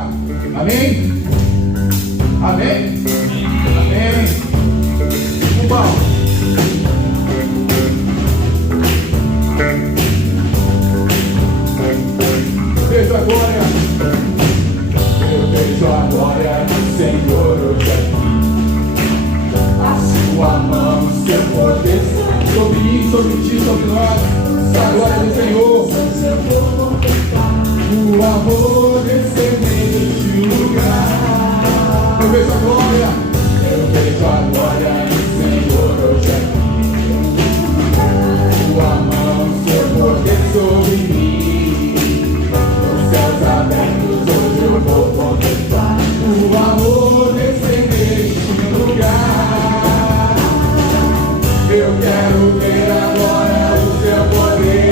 lugar. Amém? Amém? Amém. Uau. Vejo a glória. Eu vejo a glória do Senhor hoje aqui. A sua mão, seu poder sobre mim, sobre ti, sobre nós. A glória do Senhor. O amor descendo neste lugar. Eu vejo a glória. Eu vejo a glória do Senhor hoje aqui. Sua mão, seu poder sobre mim. Os céus abertos hoje eu vou contemplar. O amor descendo neste lugar. Eu quero ver agora o seu poder.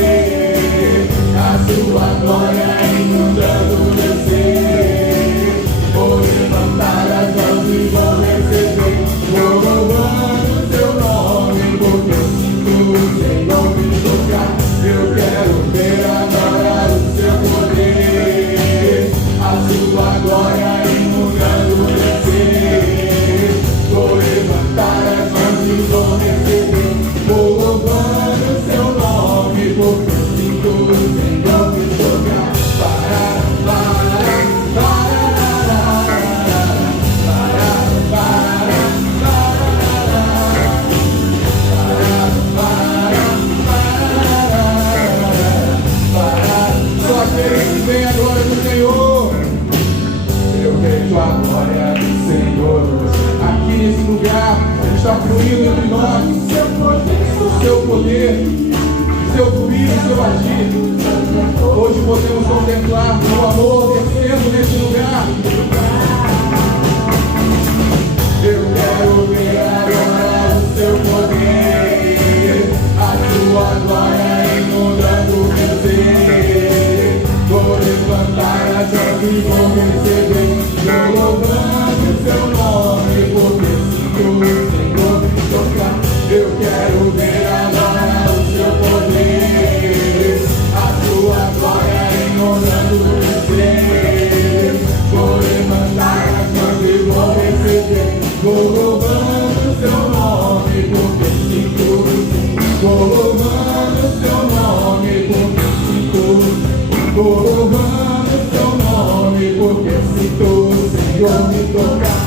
A sua glória inundando meu ser. Vou levantar as mãos e vou receber. Vou louvando o seu nome, porque eu sinto o Senhor me tocar. Eu quero ver agora o seu poder. A sua glória inundando meu ser. Vou levantar as mãos e vou receber. Vou louvando o seu nome, porque eu sinto o Senhor me tocar. Só aqueles que têm a glória do Senhor. Eu vejo a glória do Senhor aqui nesse lugar. Ele está fluindo entre nós. O seu poder, o seu fluir, o seu agir. Hoje podemos contemplar o amor descendo nesse lugar. Eu quero ver agora o seu poder. A sua glória inundando meu ser. Vou levantar as mãos e vou receber. Vou louvando o seu nome, porque sinto o Senhor me tocar. Eu quero ver agora o seu poder. A sua glória inundando meu ser. Vou levantar as mãos e vou receber. Vou louvando o seu nome, porque sinto o Senhor. Vou louvando o seu nome, porque sinto o Senhor. Vou louvando o seu nome, porque sinto o Senhor me tocar.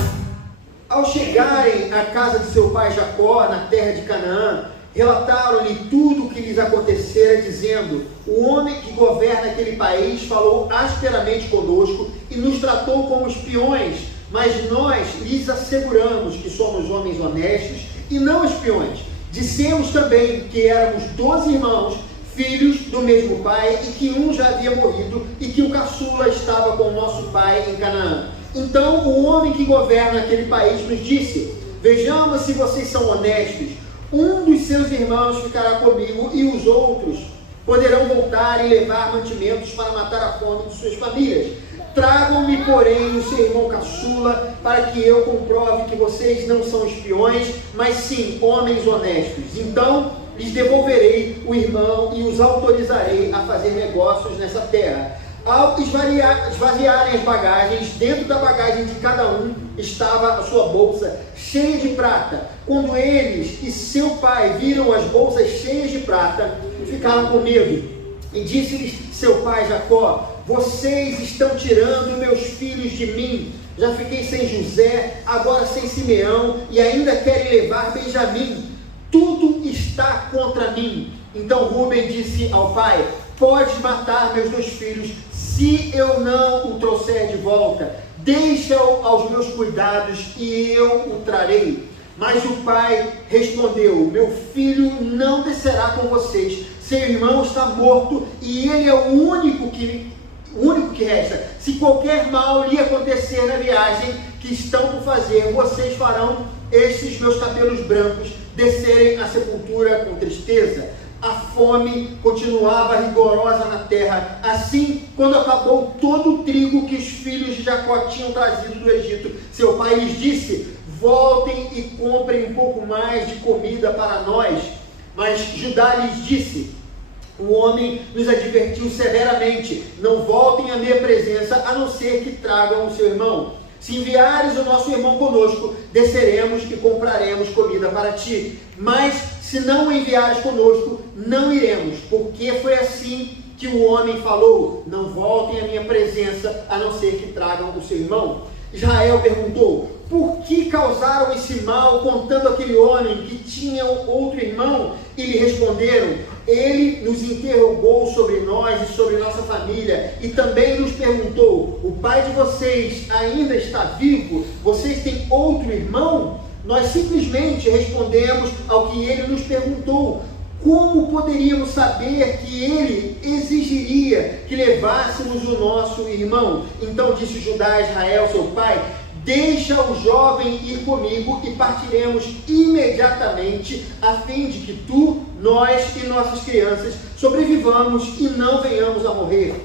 Ao chegarem à casa de seu pai Jacó, na terra de Canaã, relataram-lhe tudo o que lhes acontecera, dizendo: o homem que governa aquele país falou asperamente conosco e nos tratou como espiões, mas nós lhes asseguramos que somos homens honestos e não espiões. Dissemos também que éramos 12 irmãos, filhos do mesmo pai, e que um já havia morrido e que o caçula estava com o nosso pai em Canaã. Então o homem que governa aquele país nos disse: vejamos se vocês são honestos. Um dos seus irmãos ficará comigo e os outros poderão voltar e levar mantimentos para matar a fome de suas famílias. Tragam-me, porém, o seu irmão caçula, para que eu comprove que vocês não são espiões, mas sim homens honestos. Então lhes devolverei o irmão e os autorizarei a fazer negócios nessa terra. Ao esvaziarem as bagagens, dentro da bagagem de cada um estava a sua bolsa cheia de prata. Quando eles e seu pai viram as bolsas cheias de prata, ficaram com medo. E disse-lhes seu pai Jacó: vocês estão tirando meus filhos de mim. Já fiquei sem José, agora sem Simeão, e ainda querem levar Benjamim. Tudo está contra mim. Então Rúben disse ao pai: pode matar meus 2 filhos, se eu não o trouxer de volta. Deixa-o aos meus cuidados e eu o trarei. Mas o pai respondeu: meu filho não descerá com vocês. Seu irmão está morto e ele é o único que resta. Se qualquer mal lhe acontecer na viagem que estão por fazer, vocês farão estes meus cabelos brancos descerem à sepultura com tristeza. A fome continuava rigorosa na terra. Assim, quando acabou todo o trigo que os filhos de Jacó tinham trazido do Egito, seu pai lhes disse: voltem e comprem um pouco mais de comida para nós. Mas Judá lhes disse: o homem nos advertiu severamente: não voltem à minha presença, a não ser que tragam o seu irmão. Se enviares o nosso irmão conosco, desceremos e compraremos comida para ti. Mas se não o enviares conosco, não iremos, porque foi assim que o homem falou: não voltem à minha presença, a não ser que tragam o seu irmão. Israel perguntou: por que causaram esse mal contando aquele homem que tinha outro irmão? E lhe responderam: ele nos interrogou sobre nós e sobre nossa família, e também nos perguntou: o pai de vocês ainda está vivo? Vocês têm outro irmão? Nós simplesmente respondemos ao que ele nos perguntou. Como poderíamos saber que ele exigiria que levássemos o nosso irmão? Então disse Judá a Israel, seu pai: deixa o jovem ir comigo e partiremos imediatamente, a fim de que tu, nós e nossas crianças sobrevivamos e não venhamos a morrer.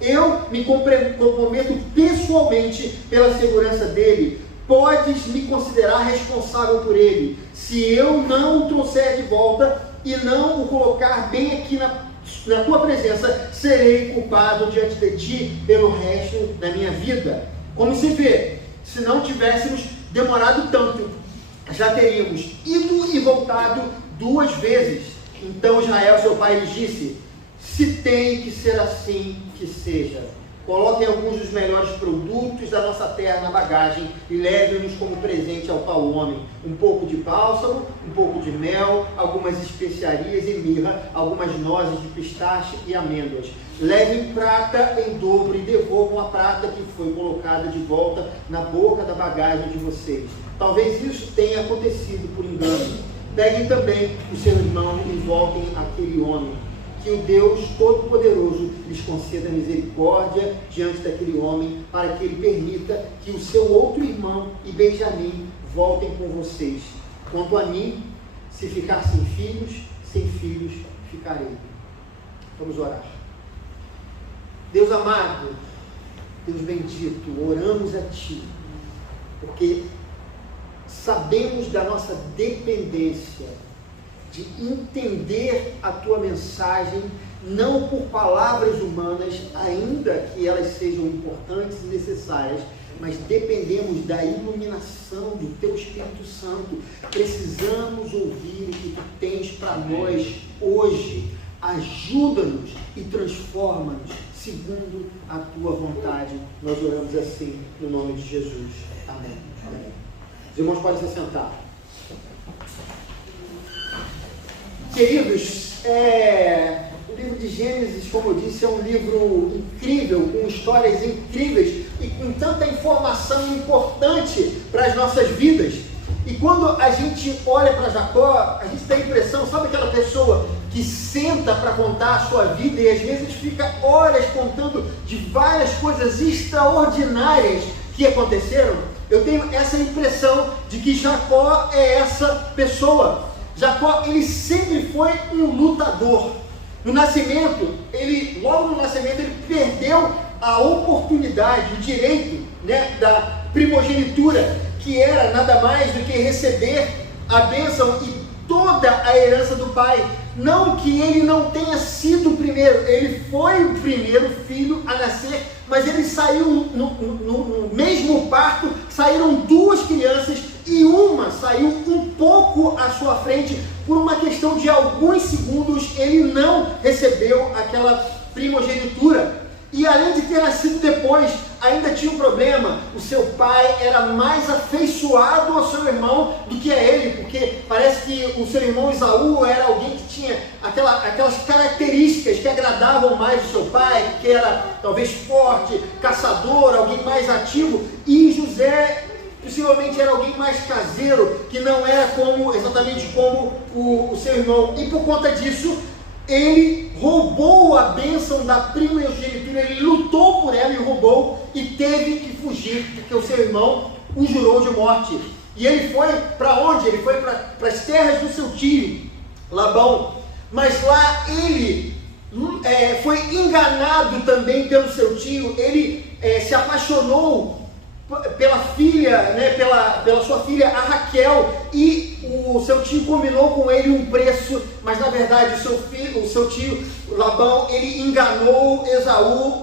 Eu me comprometo pessoalmente pela segurança dele. Podes me considerar responsável por ele. Se eu não o trouxer de volta e não o colocar bem aqui na tua presença, serei culpado diante de ti pelo resto da minha vida. Como se vê, se não tivéssemos demorado tanto, já teríamos ido e voltado 2 vezes. Então Israel, seu pai, lhe disse: se tem que ser assim, que seja. Coloquem alguns dos melhores produtos da nossa terra na bagagem e levem-nos como presente ao tal homem: um pouco de bálsamo, um pouco de mel, algumas especiarias e mirra, algumas nozes de pistache e amêndoas. Levem prata em dobro e devolvam a prata que foi colocada de volta na boca da bagagem de vocês. Talvez isso tenha acontecido por engano. Peguem também o seu irmão e voltem àquele homem. Que o Deus Todo-Poderoso lhes conceda misericórdia diante daquele homem, para que ele permita que o seu outro irmão e Benjamim voltem com vocês. Quanto a mim, se ficar sem filhos ficarei. Vamos orar. Deus amado, Deus bendito, oramos a Ti, porque sabemos da nossa dependência de entender a Tua mensagem, não por palavras humanas, ainda que elas sejam importantes e necessárias, mas dependemos da iluminação do Teu Espírito Santo. Precisamos ouvir o que Tu tens para nós hoje. Ajuda-nos e transforma-nos segundo a Tua vontade. Nós oramos assim no nome de Jesus. Amém. Amém. Os irmãos podem se sentar. Queridos, o livro de Gênesis, como eu disse, é um livro incrível, com histórias incríveis e com tanta informação importante para as nossas vidas. E quando a gente olha para Jacó, a gente tem a impressão, sabe aquela pessoa que senta para contar a sua vida e às vezes fica horas contando de várias coisas extraordinárias que aconteceram? Eu tenho essa impressão de que Jacó é essa pessoa. Jacó, ele sempre foi um lutador. No nascimento, logo no nascimento, ele perdeu a oportunidade, o direito, da primogenitura, que era nada mais do que receber a bênção e toda a herança do pai. Não que ele não tenha sido o primeiro, ele foi o primeiro filho a nascer, mas ele saiu no mesmo parto, saíram 2 crianças e uma saiu um pouco à sua frente. Por uma questão de alguns segundos, ele não recebeu aquela primogenitura. E além de ter nascido depois, ainda tinha um problema: o seu pai era mais afeiçoado ao seu irmão do que a ele, porque parece que o seu irmão Esaú era alguém que tinha aquelas características que agradavam mais o seu pai, que era talvez forte, caçador, alguém mais ativo, e José possivelmente era alguém mais caseiro, que não era exatamente como o seu irmão, e por conta disso, ele roubou a bênção da primogenitura, ele lutou por ela e roubou, e teve que fugir, porque o seu irmão o jurou de morte. E ele foi para onde? Ele foi para as terras do seu tio, Labão. Mas lá ele foi enganado também pelo seu tio, ele se apaixonou pela filha, né, pela sua filha, a Raquel, e o seu tio combinou com ele um preço, mas na verdade o seu tio Labão, ele enganou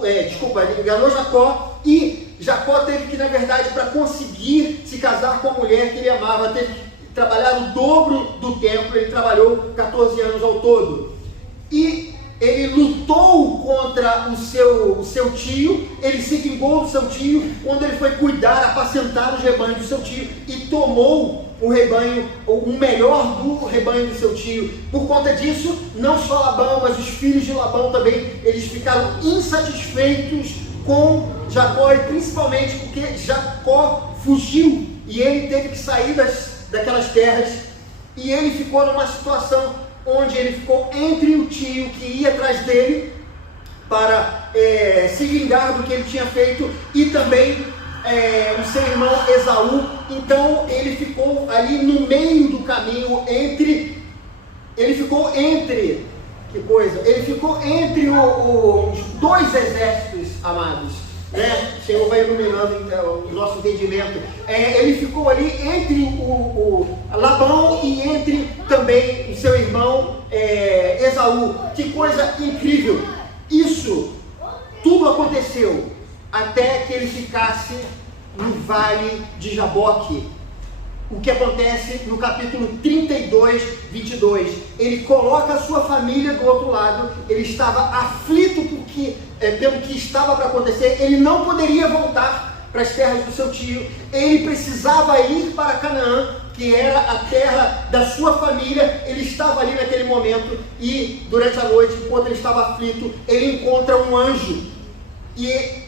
ele enganou Jacó, e Jacó teve que, na verdade, para conseguir se casar com a mulher que ele amava, teve que trabalhar o dobro do tempo. Ele trabalhou 14 anos ao todo, e ele lutou contra o seu tio, ele se vingou do seu tio, quando ele foi cuidar, apacentar os rebanhos do seu tio, e tomou o rebanho, o melhor do rebanho do seu tio. Por conta disso, não só Labão, mas os filhos de Labão também, eles ficaram insatisfeitos com Jacó, e principalmente porque Jacó fugiu, e ele teve que sair daquelas terras, e ele ficou numa situação onde ele ficou entre o tio que ia atrás dele para se vingar do que ele tinha feito, e também o seu irmão Esaú. Então ele ficou ali no meio do caminho, ele ficou entre os dois exércitos, amados, né? O Senhor vai iluminando o nosso entendimento. Ele ficou ali entre o Labão e entre também o seu irmão Esaú. Que coisa incrível! Isso tudo aconteceu até que ele ficasse no vale de Jaboque. O que acontece no capítulo 32, 22. Ele coloca a sua família do outro lado. Ele estava aflito pelo que estava para acontecer. Ele não poderia voltar para as terras do seu tio. Ele precisava ir para Canaã, que era a terra da sua família. Ele estava ali naquele momento, e durante a noite, enquanto ele estava aflito, ele encontra um anjo. E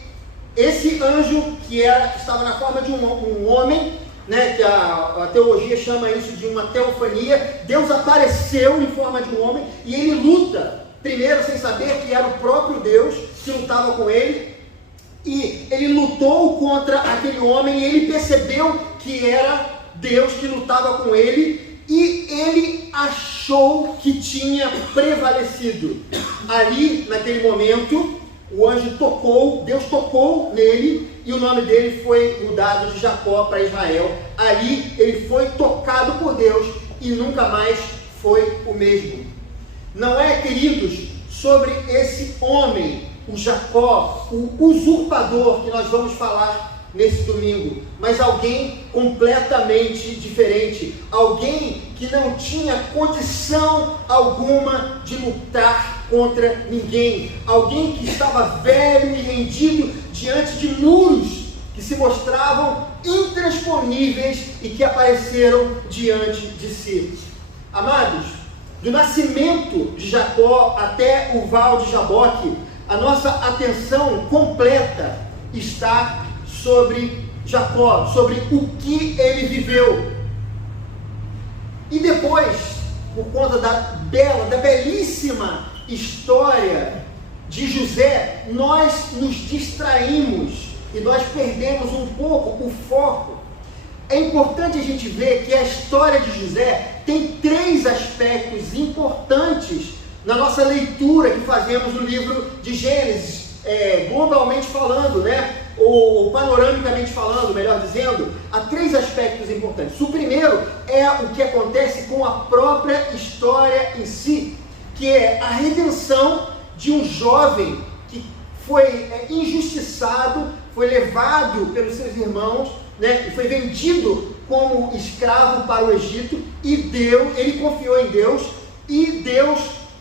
esse anjo, que estava na forma de um homem, né, que a teologia chama isso de uma teofania. Deus apareceu em forma de um homem, e ele luta, primeiro sem saber que era o próprio Deus que lutava com ele, e ele lutou contra aquele homem, e ele percebeu que era Deus que lutava com ele, e ele achou que tinha prevalecido. Ali, naquele momento, o anjo Deus tocou nele, e o nome dele foi mudado de Jacó para Israel. Ali ele foi tocado por Deus e nunca mais foi o mesmo. Não é, queridos, sobre esse homem, o Jacó, o usurpador, que nós vamos falar nesse domingo, mas alguém completamente diferente, alguém que não tinha condição alguma de lutar contra ninguém, alguém que estava velho e rendido diante de muros que se mostravam intransponíveis e que apareceram diante de si. Amados, do nascimento de Jacó até o val de Jaboque, a nossa atenção completa está sobre Jacó, sobre o que ele viveu. E depois, por conta da belíssima história de José, nós nos distraímos e nós perdemos um pouco o foco. É importante a gente ver que a história de José tem 3 aspectos importantes na nossa leitura que fazemos no livro de Gênesis, globalmente falando, né? Ou panoramicamente falando, melhor dizendo. Há 3 aspectos importantes. O primeiro é o que acontece com a própria história em si, que é a redenção de um jovem que foi injustiçado, foi levado pelos seus irmãos, né, e foi vendido como escravo para o Egito, e ele confiou em Deus, e Deus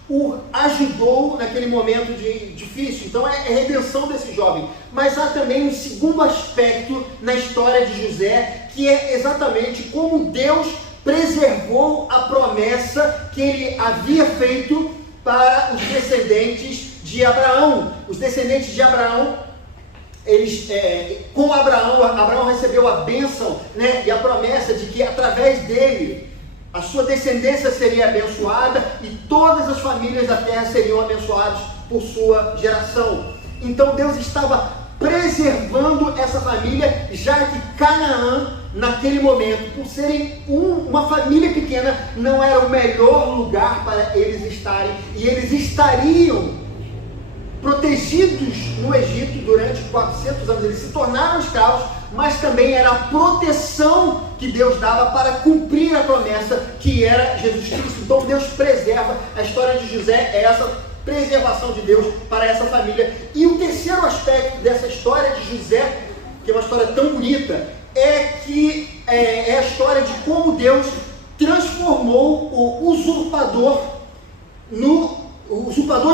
o ajudou naquele momento difícil. Então é a redenção desse jovem. Mas há também um segundo aspecto na história de José, que é exatamente como Deus preservou a promessa que ele havia feito para os descendentes de Abraão. Os descendentes de Abraão, com Abraão recebeu a bênção, né, e a promessa de que através dele a sua descendência seria abençoada, e todas as famílias da terra seriam abençoadas por sua geração. Então Deus estava preservando essa família, já que Canaã, naquele momento, por serem uma família pequena, não era o melhor lugar para eles estarem, e eles estariam protegidos no Egito durante 400 anos. Eles se tornaram escravos, mas também era a proteção que Deus dava para cumprir a promessa que era Jesus Cristo. Então Deus preserva. A história de José é essa preservação de Deus para essa família. E o terceiro aspecto dessa história de José, que é uma história tão bonita, é que é a história de como Deus transformou o usurpador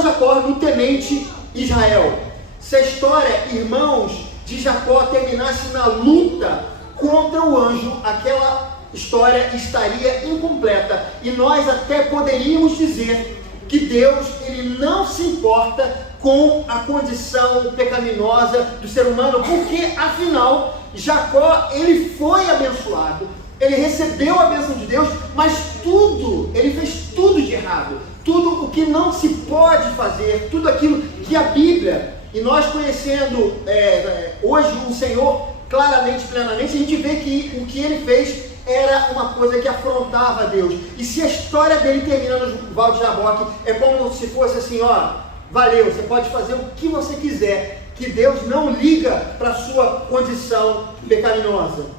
Jacó no temente Israel. Se a história, irmãos, de Jacó terminasse na luta contra o anjo, aquela história estaria incompleta. E nós até poderíamos dizer que Deus, ele não se importa com a condição pecaminosa do ser humano, porque afinal Jacó, ele foi abençoado, ele recebeu a bênção de Deus, mas ele fez tudo de errado, tudo o que não se pode fazer, tudo aquilo que a Bíblia, e nós conhecendo hoje o Senhor claramente, plenamente, a gente vê que o que ele fez era uma coisa que afrontava a Deus. E se a história dele termina no Val de Jaboque, é como se fosse assim, ó, valeu, você pode fazer o que você quiser, que Deus não liga para a sua condição pecaminosa.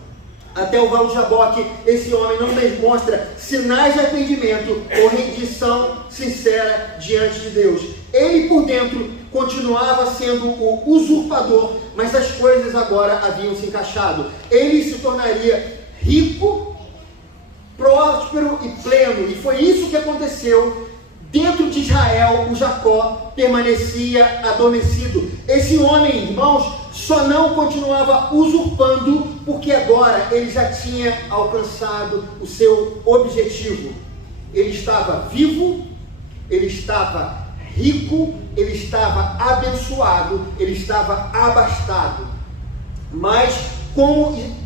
Até o Val de Jaboque, esse homem não demonstra sinais de arrependimento ou rendição sincera diante de Deus. Ele por dentro continuava sendo o usurpador, mas as coisas agora haviam se encaixado. Ele se tornaria rico, próspero e pleno, e foi isso que aconteceu. Dentro de Israel, o Jacó permanecia adormecido. Esse homem, irmãos, só não continuava usurpando, porque agora ele já tinha alcançado o seu objetivo. Ele estava vivo, ele estava rico, ele estava abençoado, ele estava abastado. Mas, como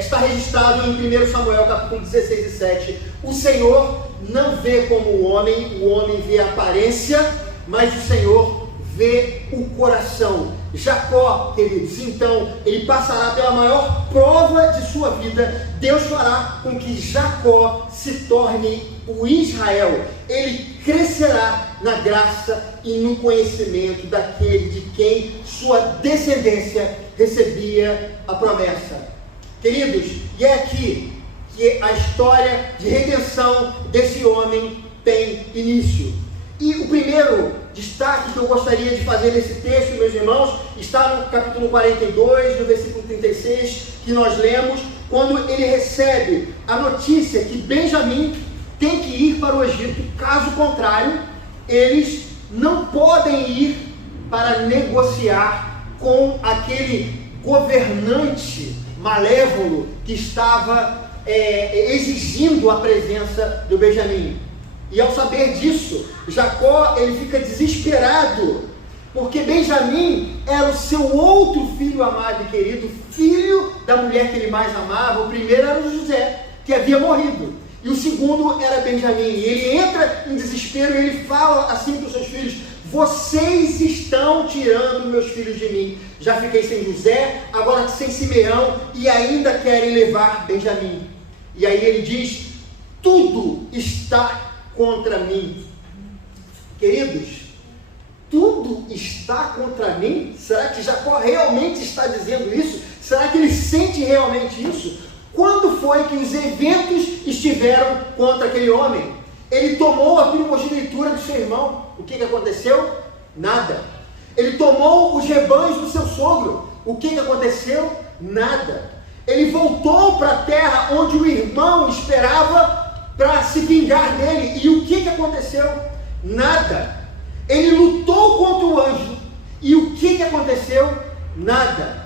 está registrado em 1 Samuel capítulo 16 e 7, o Senhor não vê como o homem vê a aparência, mas o Senhor vê o coração. Jacó, queridos, então, ele passará pela maior prova de sua vida. Deus fará com que Jacó se torne o Israel. Ele crescerá na graça e no conhecimento daquele de quem sua descendência recebia a promessa. Queridos, e é aqui que a história de redenção desse homem tem início. E o primeiro destaque que eu gostaria de fazer nesse texto, meus irmãos, está no capítulo 42, no versículo 36, que nós lemos, quando ele recebe a notícia que Benjamim tem que ir para o Egito, caso contrário, eles não podem ir para negociar com aquele governante malévolo que estava exigindo a presença do Benjamim. E ao saber disso, Jacó ele fica desesperado, porque Benjamim era o seu outro filho amado e querido, filho da mulher que ele mais amava. O primeiro era o José, que havia morrido, e o segundo era Benjamim. E ele entra em desespero e ele fala assim para os seus filhos: vocês estão tirando meus filhos de mim. Já fiquei sem José, agora sem Simeão, e ainda querem levar Benjamim. E aí ele diz: tudo está contra mim. Queridos, tudo está contra mim? Será que Jacó realmente está dizendo isso? Será que ele sente realmente isso? Quando foi que os eventos estiveram contra aquele homem? Ele tomou a primogenitura do seu irmão. O que aconteceu? Nada. Ele tomou os rebanhos do seu sogro. O que aconteceu? Nada. Ele voltou para a terra onde o irmão esperava para se vingar dele. E o que aconteceu? Nada. Ele lutou contra o anjo. E o que aconteceu? Nada.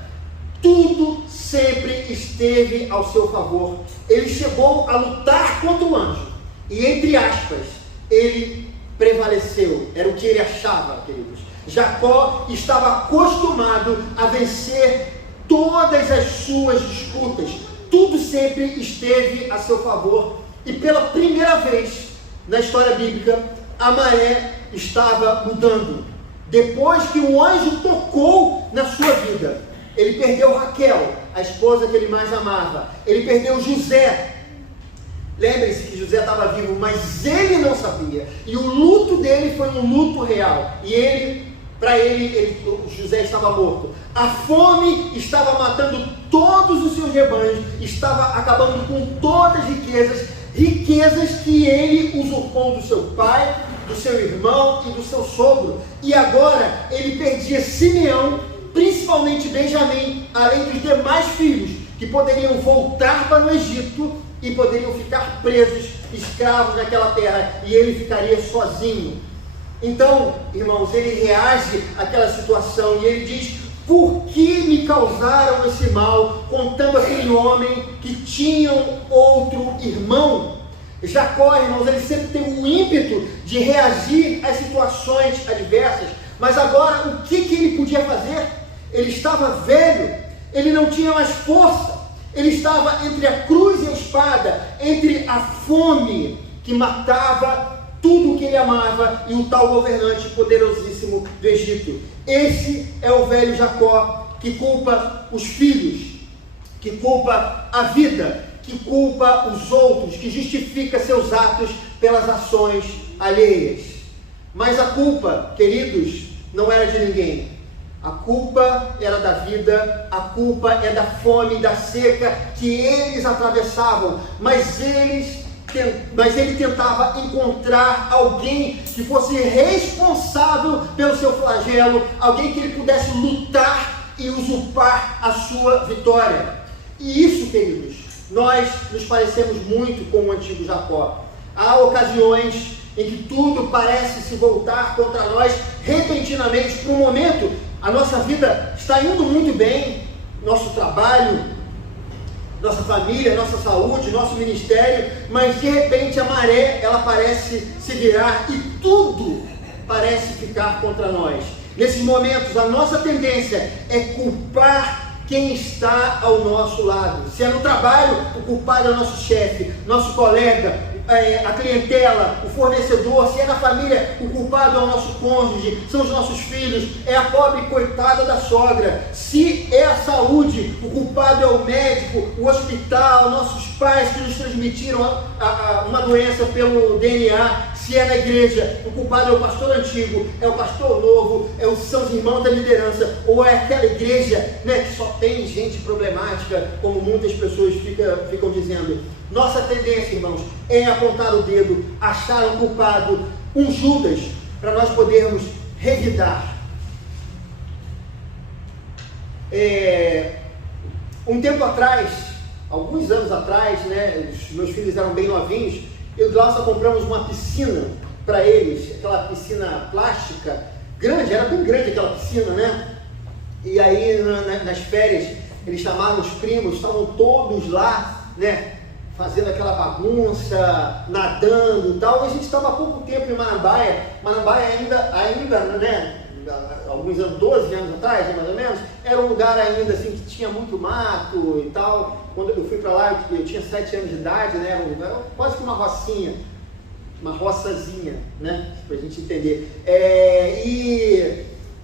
Tudo sempre esteve ao seu favor. Ele chegou a lutar contra o anjo. E entre aspas, ele prevaleceu. Era o que ele achava, queridos. Jacó estava acostumado a vencer todas as suas disputas. Tudo sempre esteve a seu favor. E pela primeira vez na história bíblica, a maré estava mudando. Depois que o anjo tocou na sua vida, ele perdeu Raquel, a esposa que ele mais amava. Ele perdeu José. Lembre-se que José estava vivo, mas ele não sabia. E o luto dele foi um luto real. E ele para ele, José estava morto. A fome estava matando todos os seus rebanhos, estava acabando com todas as riquezas que ele usurpou do seu pai, do seu irmão e do seu sogro. E agora ele perdia Simeão, principalmente Benjamim, além dos demais filhos, que poderiam voltar para o Egito e poderiam ficar presos, escravos naquela terra, e ele ficaria sozinho. Então, irmãos, ele reage àquela situação e ele diz: por que me causaram esse mal, contando aquele homem que tinha outro irmão? Jacó, irmãos, ele sempre teve um ímpeto de reagir às situações adversas, mas agora o que ele podia fazer? Ele estava velho, ele não tinha mais força, ele estava entre a cruz e a espada, entre a fome que matava tudo o que ele amava e o tal governante poderosíssimo do Egito. Esse é o velho Jacó, que culpa os filhos, que culpa a vida, que culpa os outros, que justifica seus atos pelas ações alheias. Mas a culpa, queridos, não era de ninguém. A culpa era da vida, a culpa é da fome, da seca que eles atravessavam, mas ele tentava encontrar alguém que fosse responsável pelo seu flagelo, alguém que ele pudesse lutar e usurpar a sua vitória. E isso, queridos, nós nos parecemos muito com o antigo Jacó. Há ocasiões em que tudo parece se voltar contra nós repentinamente. Por um momento, a nossa vida está indo muito bem, nosso trabalho, nossa família, nossa saúde, nosso ministério, mas de repente a maré, ela parece se virar e tudo parece ficar contra nós. Nesses momentos, a nossa tendência é culpar quem está ao nosso lado. Se é no trabalho, o culpado é o nosso chefe, nosso colega, a clientela, o fornecedor. Se é na família, o culpado é o nosso cônjuge, são os nossos filhos, é a pobre coitada da sogra. Se é a saúde, o culpado é o médico, o hospital, nossos pais que nos transmitiram uma doença pelo DNA. Se é na igreja, o culpado é o pastor antigo, é o pastor novo, são os irmãos da liderança, ou é aquela igreja, né, que só tem gente problemática, como muitas pessoas ficam dizendo. Nossa tendência, irmãos, é apontar o dedo, achar um culpado, um Judas, para nós podermos revidar. Um tempo atrás, alguns anos atrás, né, os meus filhos eram bem novinhos, eu e Glaucia compramos uma piscina para eles, aquela piscina plástica, grande, era bem grande aquela piscina, né? E aí nas férias, eles chamaram os primos, estavam todos lá, né? Fazendo aquela bagunça, nadando e tal. A gente estava há pouco tempo em Marambaia ainda, né? Alguns anos, 12 anos atrás, né, mais ou menos, era um lugar ainda assim que tinha muito mato e tal. Quando eu fui para lá, eu tinha 7 anos de idade, né, era um lugar quase que uma rocinha, uma roçazinha, né, para a gente entender.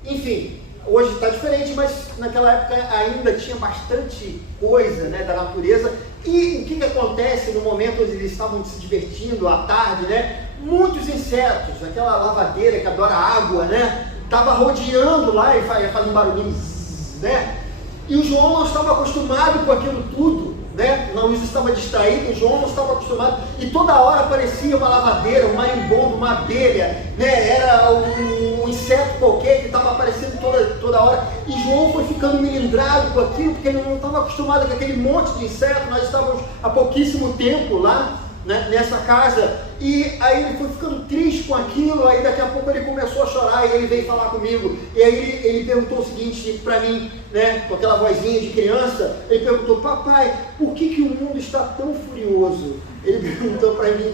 Enfim, hoje está diferente, mas naquela época ainda tinha bastante coisa, né, da natureza. E o que acontece no momento onde eles estavam se divertindo à tarde, né? Muitos insetos, aquela lavadeira que adora água, né? Estava rodeando lá e fazendo um barulhinho, né? E o João não estava acostumado com aquilo tudo, né? Não, isso estava distraído, o João não estava acostumado, e toda hora aparecia uma lavadeira, um marimbondo, uma abelha, né? Era um inseto qualquer que estava aparecendo toda hora, e João foi ficando melindrado com aquilo, porque ele não estava acostumado com aquele monte de inseto. Nós estávamos há pouquíssimo tempo lá, né, nessa casa, e aí ele foi ficando triste com aquilo. Aí daqui a pouco ele começou a chorar, e ele veio falar comigo, e aí ele perguntou o seguinte para mim, né, com aquela vozinha de criança, ele perguntou: papai, por que o mundo está tão furioso? Ele perguntou para mim.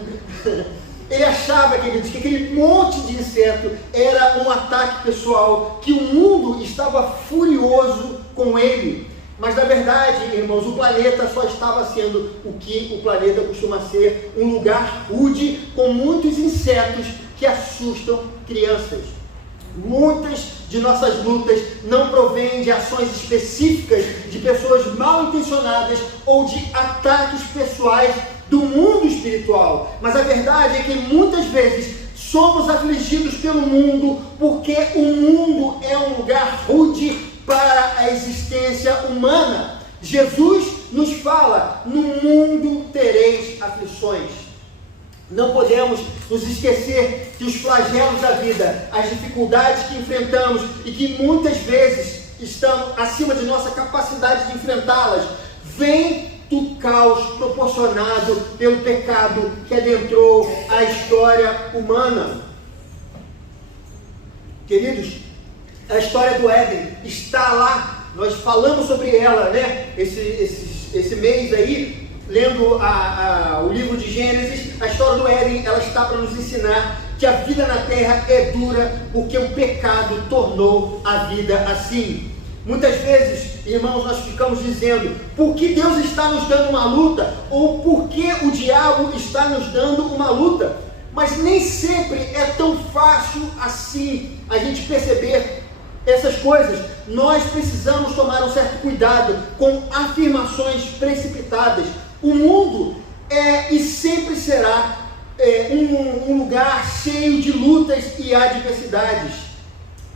Ele achava, queridos, que aquele monte de inseto era um ataque pessoal, que o mundo estava furioso com ele. Mas na verdade, irmãos, o planeta só estava sendo o que o planeta costuma ser: um lugar rude com muitos insetos que assustam crianças. Muitas de nossas lutas não provêm de ações específicas de pessoas mal intencionadas ou de ataques pessoais do mundo espiritual, mas a verdade é que muitas vezes Somos afligidos pelo mundo, porque o mundo é um lugar rude para a existência humana. Jesus nos fala: no mundo tereis aflições. Não podemos nos esquecer que os flagelos da vida, as dificuldades que enfrentamos e que muitas vezes estão acima de nossa capacidade de enfrentá-las, vêm do caos proporcionado pelo pecado que adentrou a história humana. Queridos, a história do Éden está lá. Nós falamos sobre ela, né? Esse mês aí, lendo o livro de Gênesis. A história do Éden, ela está para nos ensinar que a vida na terra é dura porque o pecado tornou a vida assim. Muitas vezes, irmãos, nós ficamos dizendo: por que Deus está nos dando uma luta? Ou por que o diabo está nos dando uma luta? Mas nem sempre é tão fácil assim a gente perceber essas coisas. Nós precisamos tomar um certo cuidado com afirmações precipitadas. O mundo é e sempre será um lugar cheio de lutas e adversidades.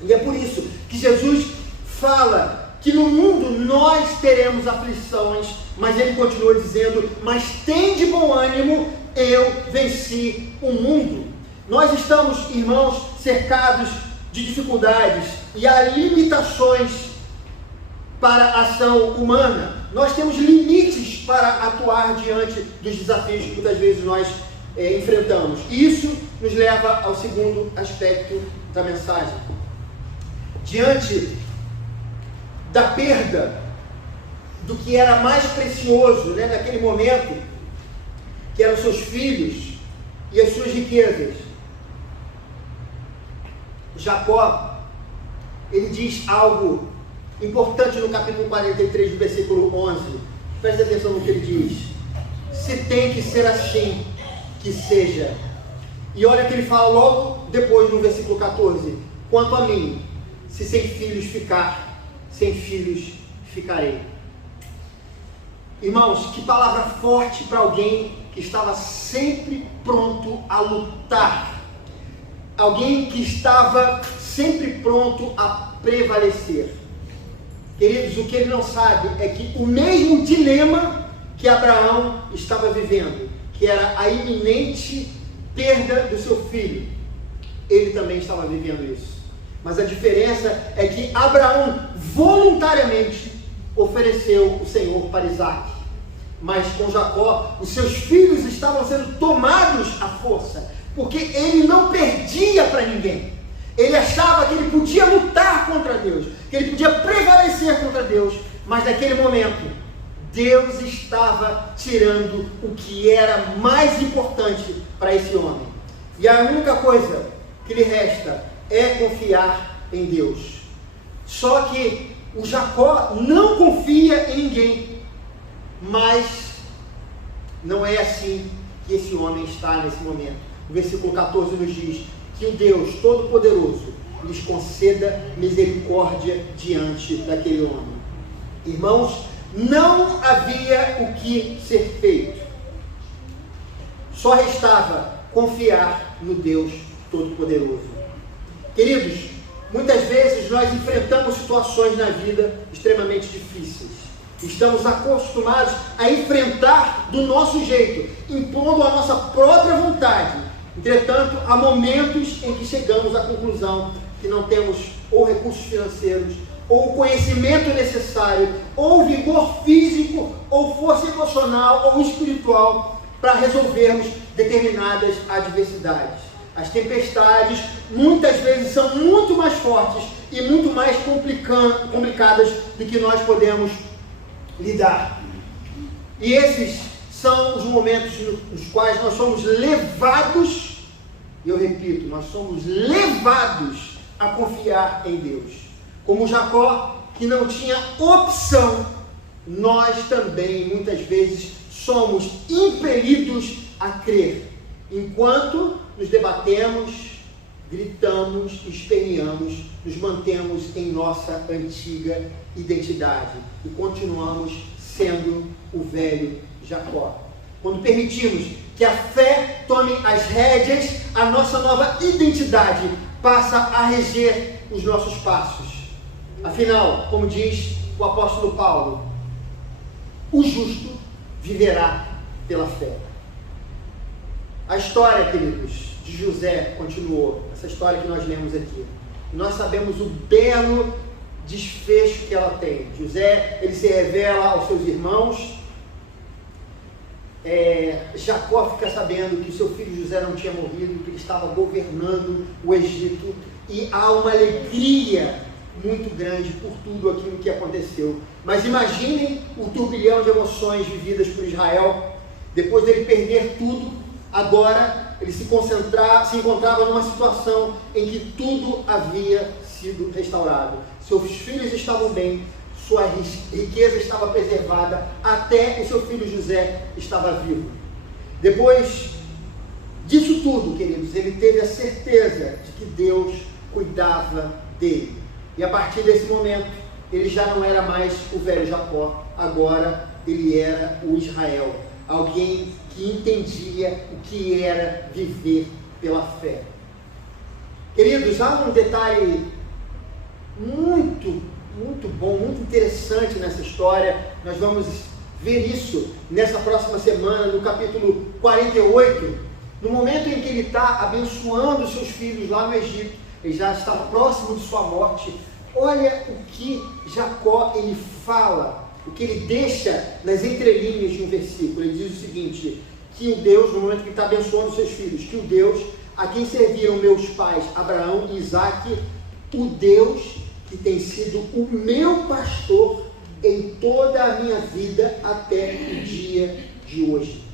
E é por isso que Jesus fala que no mundo nós teremos aflições, mas ele continua dizendo: mas tem de bom ânimo, eu venci o mundo. Nós estamos, irmãos, cercados de dificuldades e há limitações para a ação humana. Nós temos limites para atuar diante dos desafios que muitas vezes nós enfrentamos. E isso nos leva ao segundo aspecto da mensagem. Diante da perda do que era mais precioso, né, naquele momento, que eram seus filhos e as suas riquezas, Jacó, ele diz algo importante no capítulo 43, do versículo 11. Preste atenção no que ele diz: se tem que ser assim, que seja. E olha que ele fala logo depois no versículo 14: quanto a mim, se sem filhos ficar, sem filhos ficarei. Irmãos, que palavra forte para alguém que estava sempre pronto a lutar. Alguém que estava sempre pronto a prevalecer. Queridos, o que ele não sabe é que o mesmo dilema que Abraão estava vivendo, que era a iminente perda do seu filho, ele também estava vivendo isso. Mas a diferença é que Abraão voluntariamente ofereceu o Senhor para Isaac. Mas com Jacó, os seus filhos estavam sendo tomados à força, porque ele não perdia para ninguém. Ele achava que ele podia lutar contra Deus, que ele podia prevalecer contra Deus, mas naquele momento, Deus estava tirando o que era mais importante para esse homem. E a única coisa que lhe resta é confiar em Deus. Só que o Jacó não confia em ninguém, mas não é assim que esse homem está nesse momento. O versículo 14 nos diz que o Deus Todo-Poderoso lhes conceda misericórdia diante daquele homem. Irmãos, não havia o que ser feito. Só restava confiar no Deus Todo-Poderoso. Queridos, muitas vezes nós enfrentamos situações na vida extremamente difíceis. Estamos acostumados a enfrentar do nosso jeito, impondo a nossa própria vontade. Entretanto, há momentos em que chegamos à conclusão que não temos ou recursos financeiros, ou o conhecimento necessário, ou vigor físico, ou força emocional ou espiritual para resolvermos determinadas adversidades. As tempestades muitas vezes são muito mais fortes e muito mais complicadas do que nós podemos lidar. E esses são os momentos nos quais nós somos levados, e eu repito, nós somos levados a confiar em Deus. Como Jacó, que não tinha opção, nós também muitas vezes somos impelidos a crer, enquanto nos debatemos, gritamos, esperneamos, nos mantemos em nossa antiga identidade e continuamos sendo o velho Jacó. quando permitimos que a fé tome as rédeas, a nossa nova identidade passa a reger os nossos passos. Afinal, como diz o apóstolo Paulo, o justo viverá pela fé. A história, queridos, de José continuou, essa história que nós lemos aqui. Nós sabemos o belo desfecho que ela tem. José, ele se revela aos seus irmãos. Jacó fica sabendo que seu filho José não tinha morrido, que ele estava governando o Egito, e há uma alegria muito grande por tudo aquilo que aconteceu. Mas imaginem o turbilhão de emoções vividas por Israel, depois dele perder tudo. Agora ele se encontrava numa situação em que tudo havia sido restaurado. Seus filhos estavam bem, sua riqueza estava preservada, até o seu filho José estava vivo. Depois disso tudo, queridos, ele teve a certeza de que Deus cuidava dele. E a partir desse momento, ele já não era mais o velho Jacó, agora ele era o Israel, alguém que entendia o que era viver pela fé. Queridos, há um detalhe muito bom, muito interessante nessa história. Nós vamos ver isso nessa próxima semana, no capítulo 48, no momento em que ele está abençoando seus filhos lá no Egito. Ele já está próximo de sua morte. Olha o que Jacó ele fala, o que ele deixa nas entrelinhas de um versículo. Ele diz o seguinte, que o Deus, no momento que ele está abençoando seus filhos, que o Deus a quem serviram meus pais, Abraão e Isaque, o Deus que tem sido o meu pastor em toda a minha vida até o dia de hoje.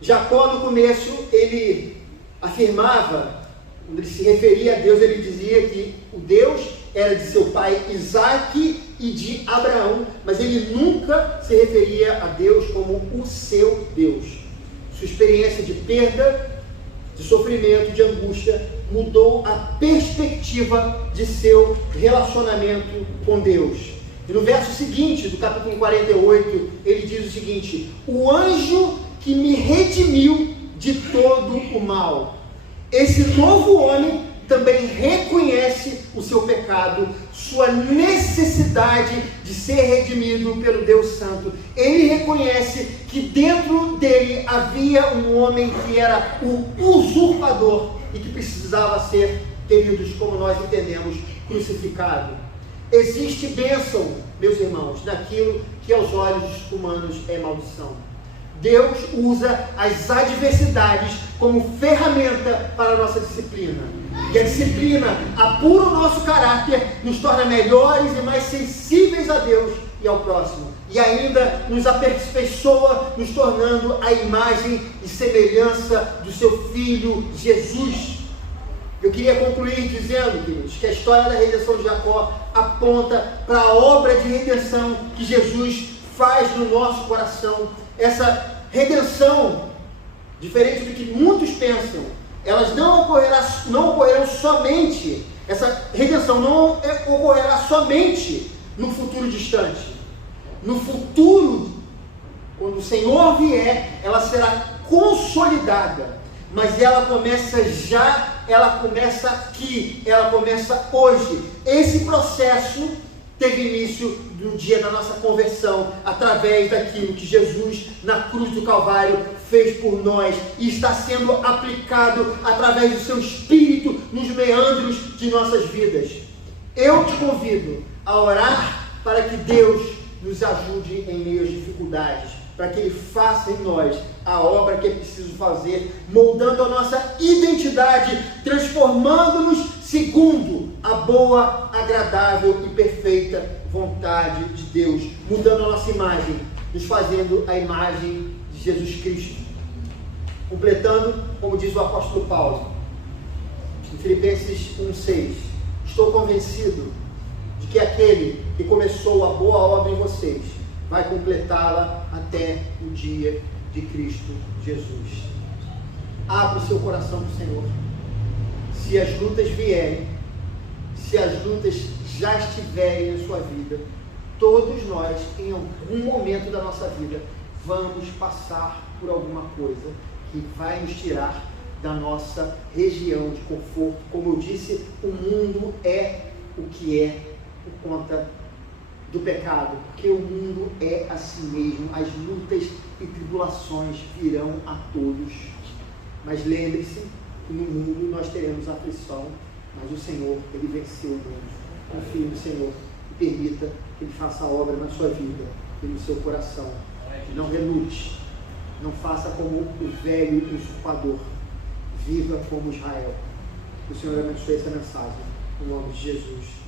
Jacó, no começo, ele afirmava, quando ele se referia a Deus, ele dizia que o Deus era de seu pai Isaque e de Abraão, mas ele nunca se referia a Deus como o seu Deus. Sua experiência de perda, de sofrimento, de angústia, mudou a perspectiva de seu relacionamento com Deus. E no verso seguinte, do capítulo 48, ele diz o seguinte: o anjo que me redimiu de todo o mal. Esse novo homem também reconhece o seu pecado, sua necessidade de ser redimido pelo Deus Santo. Ele reconhece que dentro dele havia um homem que era o usurpador e que precisava ser, queridos, como nós entendemos, crucificado. Existe bênção, meus irmãos, naquilo que aos olhos humanos é maldição. Deus usa as adversidades como ferramenta para a nossa disciplina. E a disciplina apura o nosso caráter, nos torna melhores e mais sensíveis a Deus e ao próximo. E ainda nos aperfeiçoa, nos tornando a imagem e semelhança do seu Filho Jesus. Eu queria concluir dizendo, queridos, que a história da redenção de Jacó aponta para a obra de redenção que Jesus faz no nosso coração. Essa redenção, diferente do que muitos pensam, elas não ocorrerão somente, essa redenção não ocorrerá somente no futuro distante. No futuro, quando o Senhor vier, ela será consolidada, mas ela começa ela começa aqui, ela começa hoje. Esse processo teve início no dia da nossa conversão, através daquilo que Jesus, na cruz do Calvário, fez por nós, e está sendo aplicado através do seu Espírito nos meandros de nossas vidas. Eu te convido a orar para que Deus nos ajude em meio às dificuldades, para que Ele faça em nós a obra que é preciso fazer, moldando a nossa identidade, transformando-nos segundo a boa, agradável e perfeita vontade de Deus, mudando a nossa imagem, nos fazendo a imagem de Jesus Cristo. Completando, como diz o apóstolo Paulo, em Filipenses 1,6, estou convencido de que aquele que começou a boa obra em vocês vai completá-la até o dia de Cristo Jesus. Abra o seu coração para o Senhor. Se as lutas vierem, se as lutas já estiverem na sua vida, todos nós, em algum momento da nossa vida, vamos passar por alguma coisa que vai nos tirar da nossa região de conforto. Como eu disse, o mundo é o que é por conta do pecado, porque o mundo é assim mesmo. As lutas e tribulações virão a todos, mas lembre-se que no mundo nós teremos aflição, mas o Senhor, Ele venceu o mundo. Confie no Senhor e permita que Ele faça a obra na sua vida e no seu coração. Não relute, não faça como o velho usurpador, viva como Israel. Que o Senhor abençoe essa mensagem, em nome de Jesus.